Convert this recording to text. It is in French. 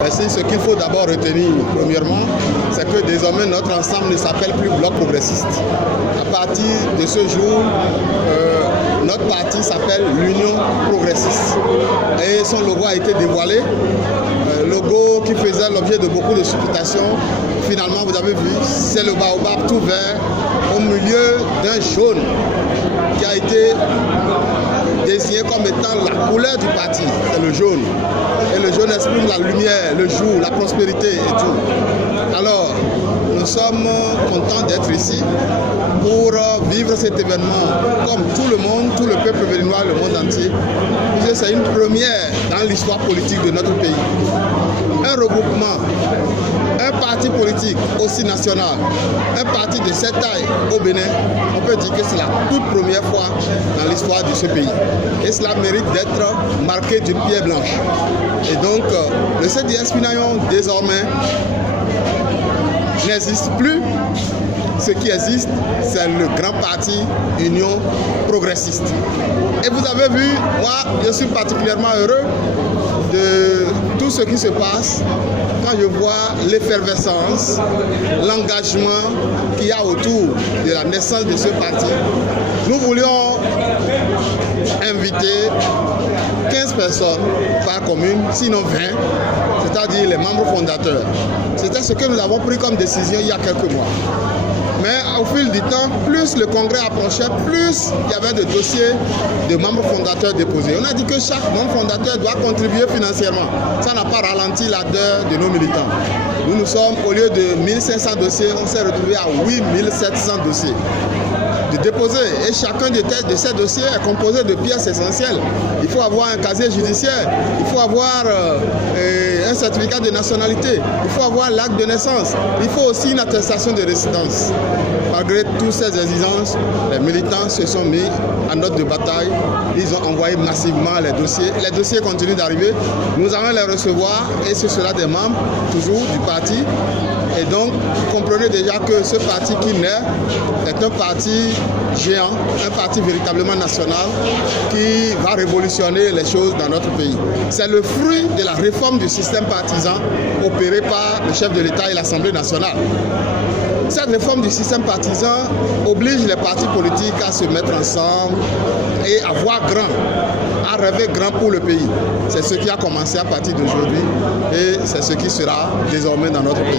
Ce qu'il faut d'abord retenir, premièrement, c'est que désormais notre ensemble ne s'appelle plus Bloc progressiste. À partir de ce jour, notre parti s'appelle l'Union progressiste. Et son logo a été dévoilé. Logo qui faisait l'objet de beaucoup de supputations. Finalement, vous avez vu, c'est le baobab tout vert au milieu d'un jaune qui a été désigné comme étant la couleur du parti, c'est le jaune. Et le jaune exprime la lumière, le jour, la prospérité et tout. Alors, nous sommes contents d'être ici pour vivre cet événement comme tout le monde, tout le peuple béninois, le monde entier. C'est une première dans l'histoire politique de notre pays. Un regroupement, un parti politique aussi national, un parti de cette taille au Bénin, on peut dire que c'est la toute première fois dans l'histoire de ce pays. Et cela mérite d'être marqué d'une pierre blanche. Et donc, le CDS Finayon, désormais, n'existe plus. Ce qui existe, c'est le grand parti Union progressiste. Et vous avez vu, moi, je suis particulièrement heureux de tout ce qui se passe quand je vois l'effervescence, l'engagement qu'il y a autour de la naissance de ce parti. Nous voulions inviter 15 personnes par commune, sinon 20, c'est-à-dire les membres fondateurs. C'était ce que nous avons pris comme décision il y a quelques mois. Mais au fil du temps, plus le congrès approchait, plus il y avait de dossiers de membres fondateurs déposés. On a dit que chaque membre fondateur doit contribuer financièrement. Ça n'a pas ralenti l'ardeur de nos militants. Nous sommes, au lieu de 1500 dossiers, on s'est retrouvé à 8700 dossiers de déposer. Et chacun de ces dossiers est composé de pièces essentielles. Il faut avoir un casier judiciaire, il faut avoir un certificat de nationalité, il faut avoir l'acte de naissance, il faut aussi une attestation de résidence. Malgré toutes ces exigences, les militants se sont mis en note de bataille. Ils ont envoyé massivement les dossiers. Les dossiers continuent d'arriver. Nous allons les recevoir et ce sera des membres toujours du parti. Et donc, vous comprenez déjà que ce parti qui naît est un parti géant, un parti véritablement national qui va révolutionner les choses dans notre pays. C'est le fruit de la réforme du système partisan opérée par le chef de l'État et l'Assemblée nationale. Cette réforme du système partisan oblige les partis politiques à se mettre ensemble et à voir grand, à rêver grand pour le pays. C'est ce qui a commencé à partir d'aujourd'hui et c'est ce qui sera désormais dans notre pays.